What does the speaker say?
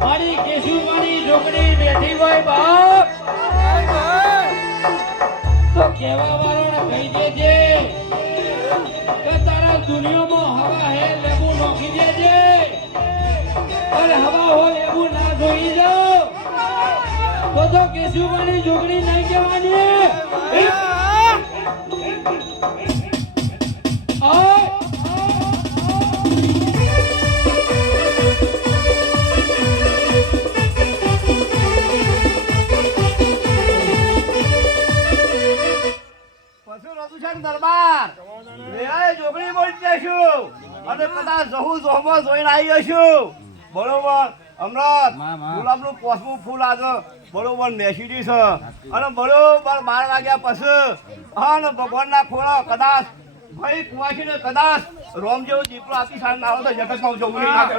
મારી કેશુમાની ઢોકળી બેઠી હોય બાપ તો કેવા વાળો કહી દેજે કે તારા દુનિયામાં હવા હે લેબુ નોખી દેજે અરે હવા હો લેબુ ના ધોઈ જાઓ તો કેશુમાની ઢોકળી નહીં કહેવાની દરબાર જોગણી બોલી જઈશું અને કદાચ જહુ જોહમાં જોઈને આવી જઈશું બરોબર અમૃત ગુલાબનું પોસમું ફૂલ આજે બરોબર નેસીડી છે અને બરોબર 12 વાગ્યા પછી અને ભગવાનના ખોળો કદાચ ભાઈ કુવાસીને કદાચ રોમ જેવો દીપડો આપી સાર ના આવે તો જગતમાં જોગણી નાખે